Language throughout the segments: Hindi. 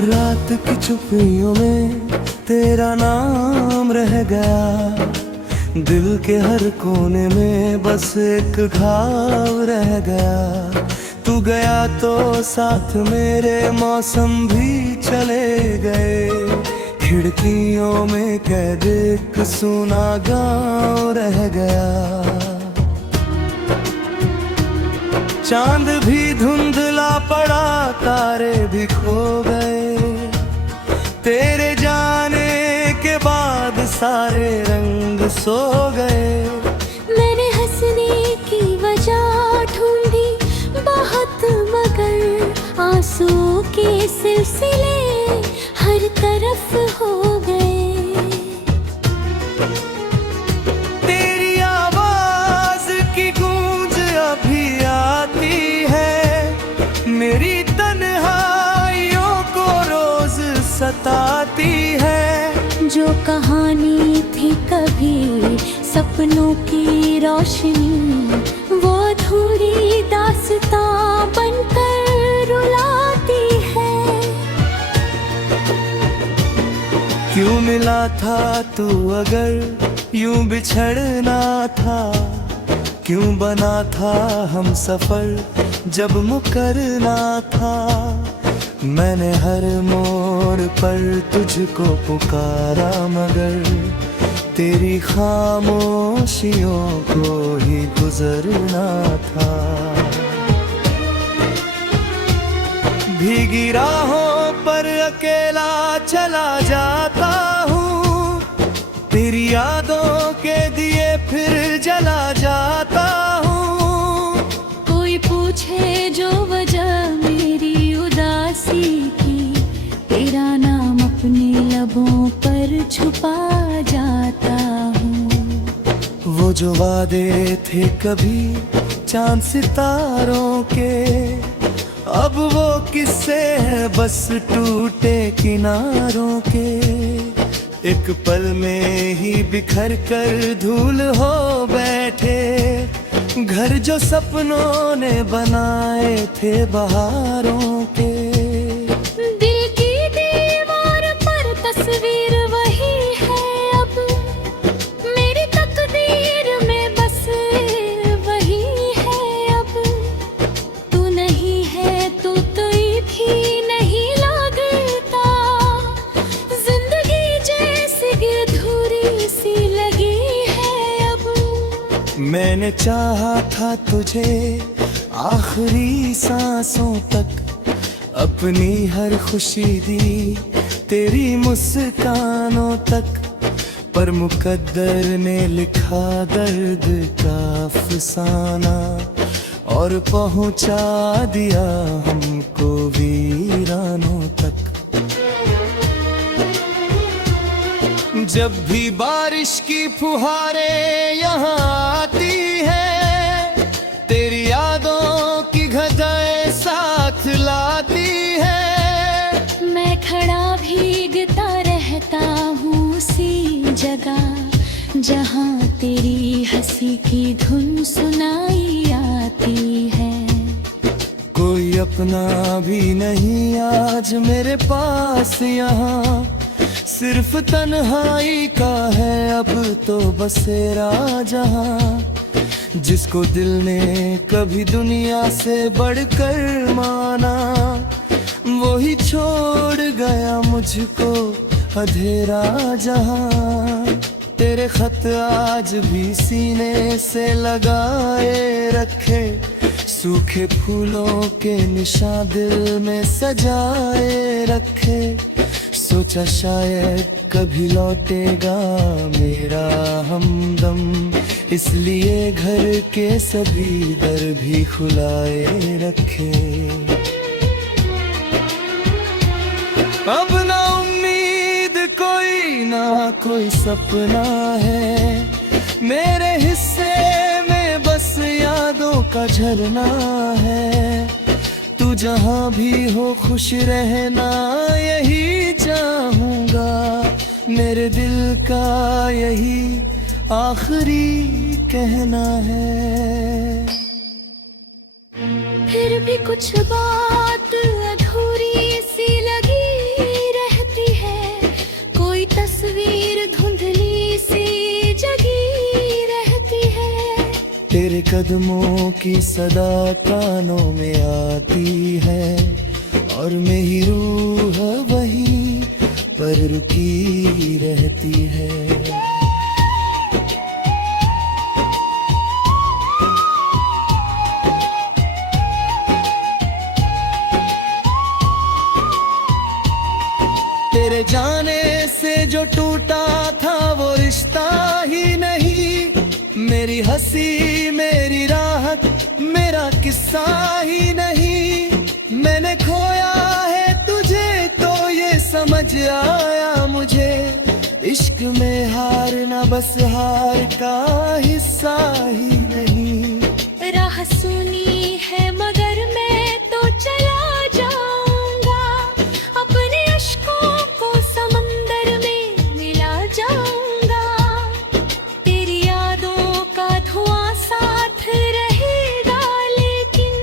रात की चुपियों में तेरा नाम रह गया, दिल के हर कोने में बस एक घाव रह गया। तू गया तो साथ मेरे मौसम भी चले गए, खिड़कियों में कैद एक सुना गाँव रह गया। चांद भी धुंधला पड़ा, तारे भी खो गए, तेरे जाने के बाद सारे रंग सो गए। मैंने हंसने की वजह ढूंढी बहुत, मगर आंसू के सिलसिले हर तरफ हो गए। तेरी आवाज की गूंज अभी आती है, मेरी तन्हाइयों को रोज सताती है। जो कहानी थी कभी सपनों की रोशनी, वो अधूरी दास्तां बनकर रुलाती है। क्यों मिला था तू अगर यूं बिछड़ना था, क्यों बना था हम सफर जब मुकरना था। मैंने हर मोड़ पर तुझको पुकारा, मगर तेरी खामोशियों को ही गुजरना था। भीगी राहों पर अकेला चला जाता हूँ, तेरी यादों के दिए फिर जला जाता हूँ। कोई पूछे जो वजह मेरी उदासी की, तेरा नाम अपने लबों पर छुपा जाता हूँ। वो जो वादे थे कभी चांद सितारों के, अब वो किस्से हैं बस टूटे किनारों के। एक पल में ही बिखर कर धूल हो बैठे, घर जो सपनों ने बनाए थे बहारों के। दिल की दीवार पर तस्वीर वही है अब, मेरी तकदीर में बस वही है अब। तू नहीं है तो कोई भी नहीं लगता, जिंदगी जैसी अधूरी सी लगी है अब। मैंने चाहा था तुझे आखिरी सांसों तक, अपनी हर खुशी दी तेरी मुस्कानों तक। पर मुकद्दर ने लिखा दर्द का अफसाना, और पहुंचा दिया हमको वीरानों तक। जब भी बारिश की फुहारें यहाँ आती है, तेरी यादों की घटाएं साथ लाती है। मैं खड़ा भीगता रहता हूँ उसी जगह, जहाँ तेरी हंसी की धुन सुनाई आती है। कोई अपना भी नहीं आज मेरे पास यहाँ, सिर्फ तन्हाई का है अब तो बसेरा जहाँ। जिसको दिल ने कभी दुनिया से बढ़कर माना, वो ही छोड़ गया मुझको अंधेरा जहाँ। तेरे खत आज भी सीने से लगाए रखे, सूखे फूलों के निशान दिल में सजाए रखे। सोचा शायद कभी लौटेगा मेरा हमदम, इसलिए घर के सभी दर भी खुलाए रखे। अब ना उम्मीद कोई ना कोई सपना है, मेरे हिस्से में बस यादों का झरना है। तू जहाँ भी हो खुश रहना यही चाहूँगा, मेरे दिल का यही आखिरी कहना है। फिर भी कुछ बात अधूरी सी लगी कदमों की सदा कानों में आती है, और मेरी रूह वहीं पर रुकी रहती है। तेरे जाने से जो टूटा था वो रिश्ता ही नहीं, मेरी हंसी मेरी राहत मेरा किस्सा ही नहीं। मैंने खोया है तुझे तो ये समझ आया मुझे, इश्क में हारना बस हार का हिस्सा ही नहीं। राह सुनी है मगर मैं तो चला जाऊंगा, अपने अश्कों को समंदर में मिला जाऊंगा। तेरी यादों का धुआं साथ रहेगा, लेकिन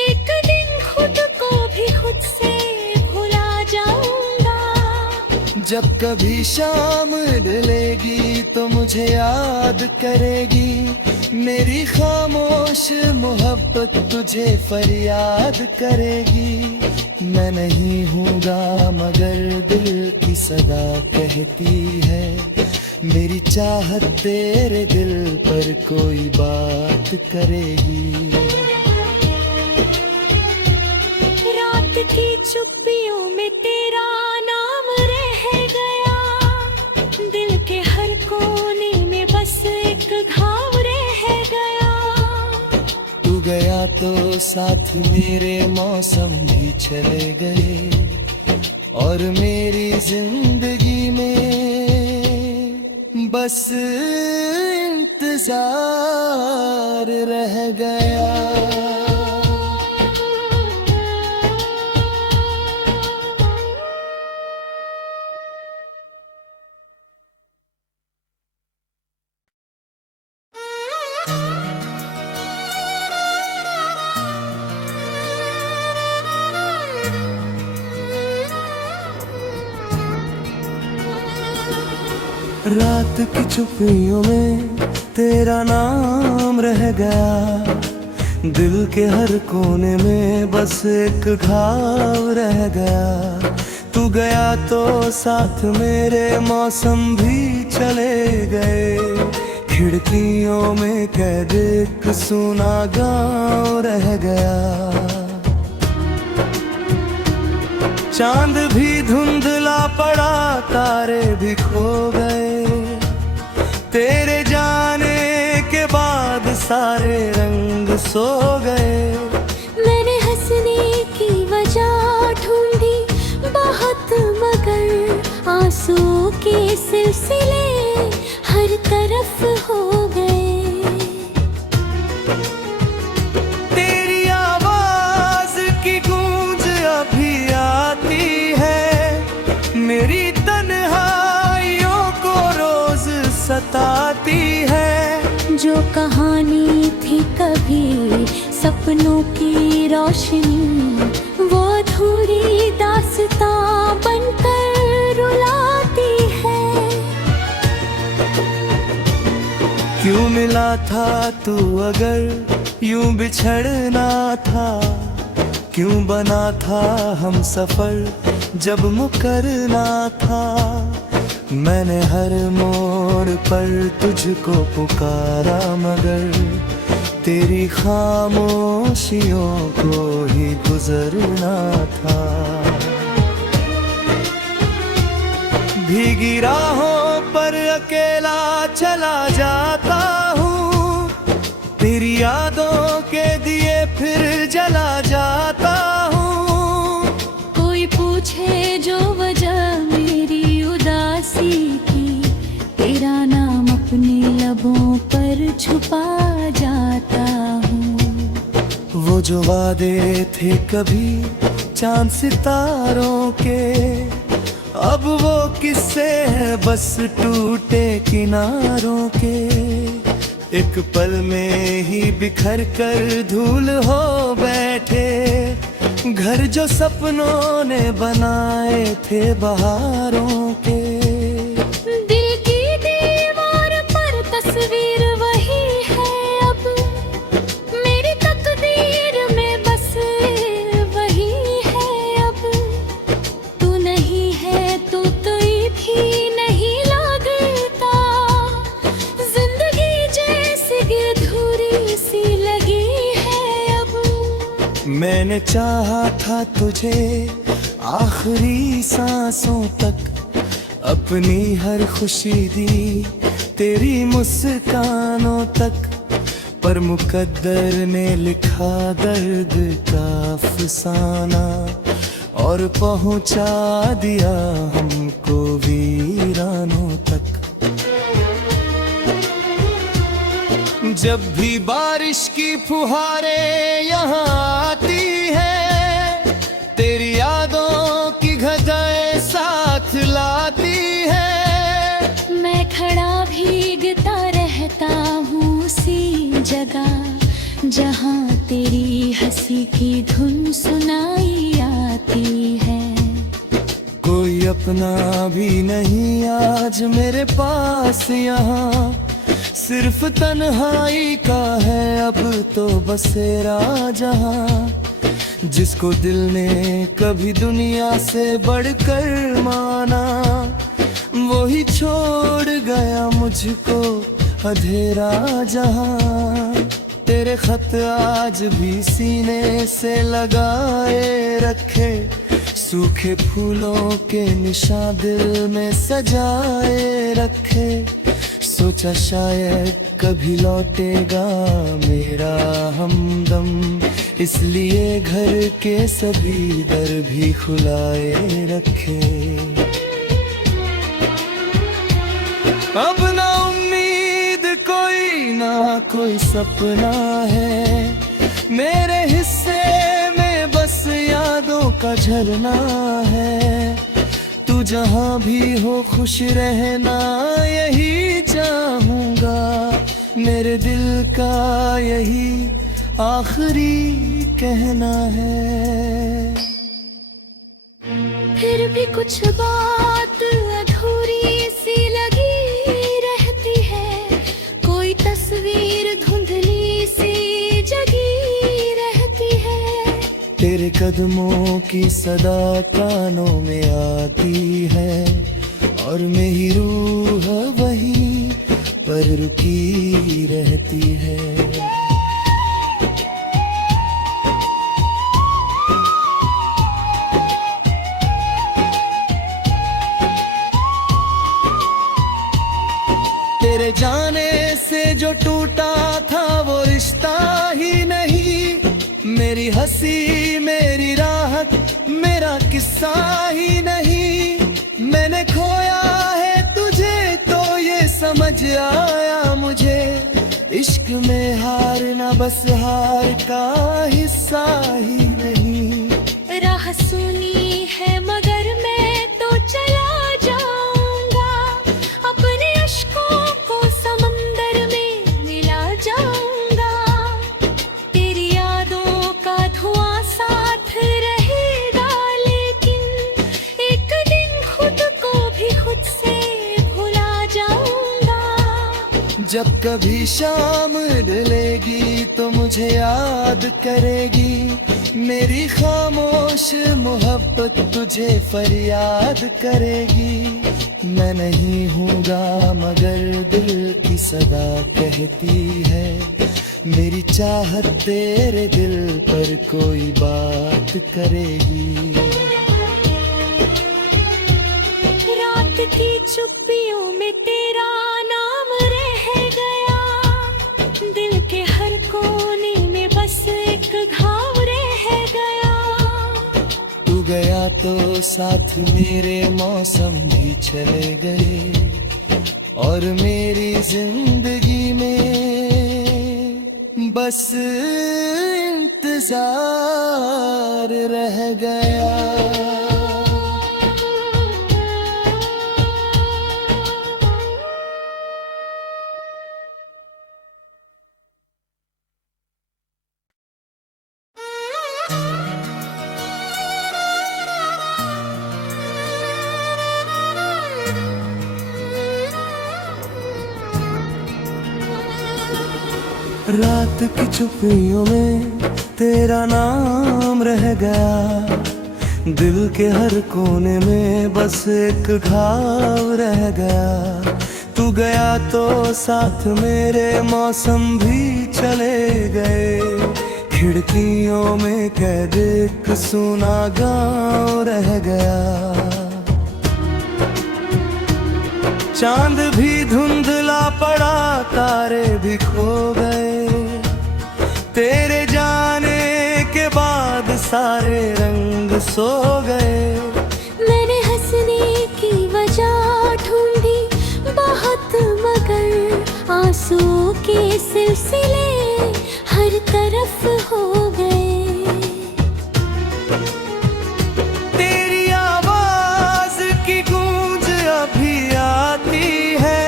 एक दिन खुद को भी खुद से भुला जाऊंगा। जब कभी शाम ढलेगी तो मुझे याद करेगी, मेरी खामोश मोहब्बत तुझे फरियाद करेगी। मैं नहीं हूँगा मगर दिल की सदा कहती है, मेरी चाहत तेरे दिल पर कोई बात करेगी। रात की चुप्पियों में तेरा नाम रह गया, दिल के हर कोने में बस एक घाव रह गया। तू गया तो साथ मेरे मौसम भी चले गए, और मेरी जिंदगी में बस इंतजार रह गया। रात की चुप्पियों में तेरा नाम रह गया, दिल के हर कोने में बस एक घाव रह गया। तू गया तो साथ मेरे मौसम भी चले गए, खिड़कियों में कैद एक सुना गाँव रह गया। चांद भी धुंधला पड़ा, तारे भी खो गए, तेरे जाने के बाद सारे रंग सो गए। मैंने हंसने की वजह ढूंढी बहुत, मगर आंसुओं के सिलसिले हर तरफ हो गए। तेरी आवाज की गूंज अभी आती है, मेरी तन्हाइयों को रोज सताती है। जो कहानी थी कभी सपनों की रोशनी, वो अधूरी दास्तां बनकर रुलाती है। क्यों मिला था तू अगर यूं बिछड़ना था, क्यों बना था हम सफर जब मुकरना था। मैंने हर मोड़ पर तुझको पुकारा, मगर तेरी खामोशियों को ही गुजरना था। भीगी राहों पर अकेला चला जाता हूँ, तेरी यादों के दिए फिर जला जाता हूँ। कोई पूछे जो वजह मेरी उदासी की, तेरा नाम अपने लबों पर छुपा जाता हूँ। वो जो वादे थे कभी चांद सितारों के, अब वो किस्से हैं बस टूटे किनारों के। एक पल में ही बिखर कर धूल हो बैठे, घर जो सपनों ने बनाए थे बहारों के। दिल की दीवार पर तस्वीर वही है अब, मैंने चाहा था तुझे आखिरी सांसों तक, अपनी हर खुशी दी तेरी मुस्कानों तक। पर मुकद्दर ने लिखा दर्द का अफसाना और पहुंचा दिया हमको वीरानों तक। जब भी बारिश की फुहारें यहाँ आती है, तेरी यादों की घटाएं साथ लाती है। मैं खड़ा भीगता रहता हूँ उसी जगह जहाँ तेरी हंसी की धुन सुनाई आती है। कोई अपना भी नहीं आज मेरे पास यहाँ, सिर्फ तन्हाई का है अब तो बसेरा जहाँ। जिसको दिल ने कभी दुनिया से बढ़कर माना, वही छोड़ गया मुझको अंधेरा जहाँ। तेरे खत आज भी सीने से लगाए रखे, सूखे फूलों के निशान दिल में सजाए रखे। सोचा शायद कभी लौटेगा मेरा हमदम, इसलिए घर के सभी दर भी खुलाए रखे। अब ना उम्मीद कोई ना कोई सपना है, मेरे हिस्से में बस यादों का झरना है। तू जहाँ भी हो खुश रहना यही चाहूँगा, मेरे दिल का यही आखिरी कहना है। फिर भी कुछ बात अधूरी सी लगी रहती है, कोई तस्वीर धुंधली सी जगी रहती है। तेरे कदमों की सदा कानों में आती है, और मेरी रूह वहीं पर रुकी रहती है। तेरे जाने से जो टूटा था वो रिश्ता ही नहीं, मेरी हंसी मेरी राहत मेरा किस्सा ही नहीं। मैंने खोया है तुझे तो ये समझ आया मुझे, इश्क में हारना बस हार का हिस्सा ही नहीं। राह सुनी है मगर मैं तो चला जाऊंगा, अपने अश्कों को समंदर में मिला जाऊंगा। तेरी यादों का धुआं साथ रहेगा, लेकिन एक दिन खुद को भी खुद से भुला जाऊंगा। जब कभी शाम ढलेगी तो मुझे याद करेगी, मेरी खामोश मोहब्बत तुझे फरियाद करेगी। मैं नहीं हूँगा मगर दिल की सदा कहती है, मेरी चाहत तेरे दिल पर कोई बात करेगी। रात की चुप्पियों में तेरा नाम रह गया, दिल के हर कोने में बस एक घाव रह गया। तू गया तो साथ मेरे मौसम भी चले गए, और मेरी जिंदगी में बस इंतजार रह गया। रात की चुप्पियों में तेरा नाम रह गया, दिल के हर कोने में बस एक घाव रह गया। तू गया तो साथ मेरे मौसम भी चले गए, खिड़कियों में कैद एक सुना गाँव रह गया। चांद भी धुंधला पड़ा, तारे भी खो गए। तेरे जाने के बाद सारे रंग सो गए। मैंने हंसने की वजह ढूंढी बहुत, मगर आंसुओं के सिलसिले हर तरफ हो गए। तेरी आवाज की गूंज अभी आती है,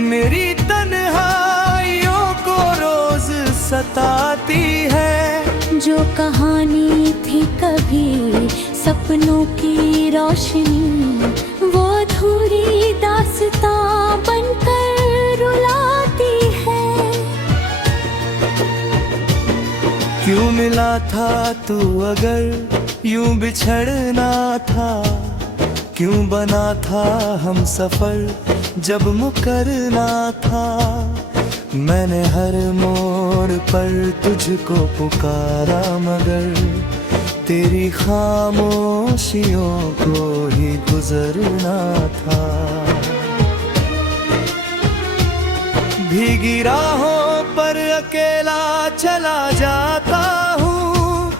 मेरी तन्हाइयों को रोज सताती है। जो कहानी थी कभी सपनों की रोशनी, वो अधूरी दास्तां बनकर रुलाती है। क्यों मिला था तू अगर यूं बिछड़ना था, क्यों बना था हम सफर जब मुकरना था। मैंने हर मोड़ पर तुझको पुकारा, मगर तेरी खामोशियों को ही गुजरना था। भीगी राहों पर अकेला चला जाता हूँ,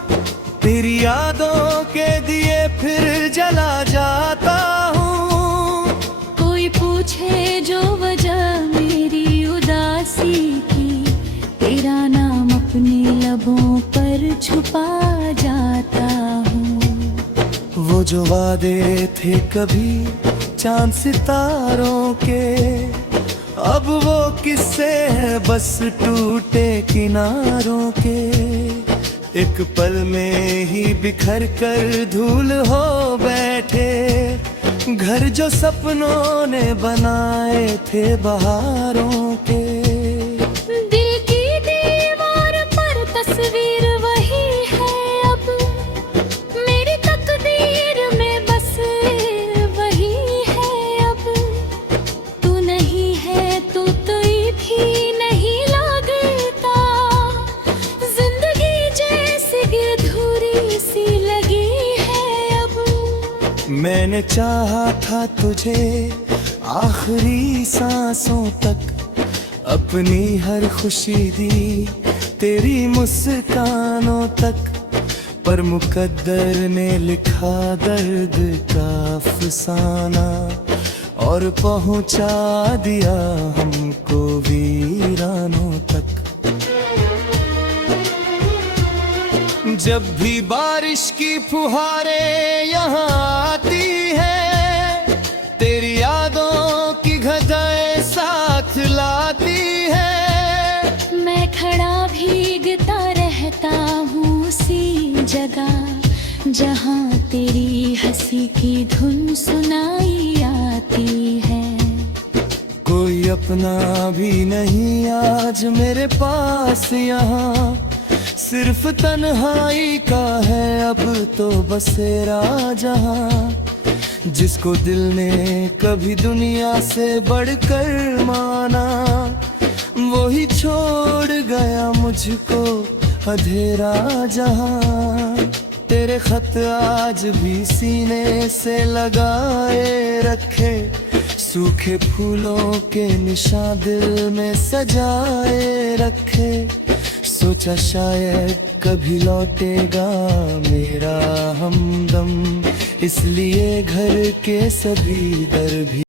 तेरी यादों के दिए फिर जला जाता हूँ। कोई पूछे जो वजह मेरी उदासी की, तेरा नाम अपने लबों पर छुपा जाता हूँ। वो जो वादे थे कभी चांद सितारों के, अब वो किस्से हैं बस टूटे किनारों के। एक पल में ही बिखर कर धूल हो बैठे, घर जो सपनों ने बनाए थे बहारों के। दिल की दीवार पर तस्वीर वही है अब, मेरी तकदीर में बस वही है अब। तू नहीं है तो कोई भी नहीं लगता, जिंदगी जैसी अधूरी सी लगी है अब। मैंने चाहा था तुझे आखिरी सांसों तक, अपनी हर खुशी दी तेरी मुस्कानों तक। पर मुकद्दर ने लिखा दर्द का अफसाना, और पहुंचा दिया हमको वीरानों तक। जब भी बारिश की फुहारें यहाँ आती है, तेरी यादों की गजरें साथ लाती है। मैं खड़ा भीगता रहता हूँ उसी जगह, जहाँ तेरी हंसी की धुन सुनाई आती है। कोई अपना भी नहीं आज मेरे पास यहाँ, सिर्फ तन्हाई का है अब तो बसेरा जहाँ। जिसको दिल ने कभी दुनिया से बढ़कर माना, वो ही छोड़ गया मुझको अंधेरा जहाँ। तेरे खत आज भी सीने से लगाए रखे, सूखे फूलों के निशान दिल में सजाए रखे। सोचा शायद कभी लौटेगा मेरा हमदम, इसलिए घर के सभी दर भी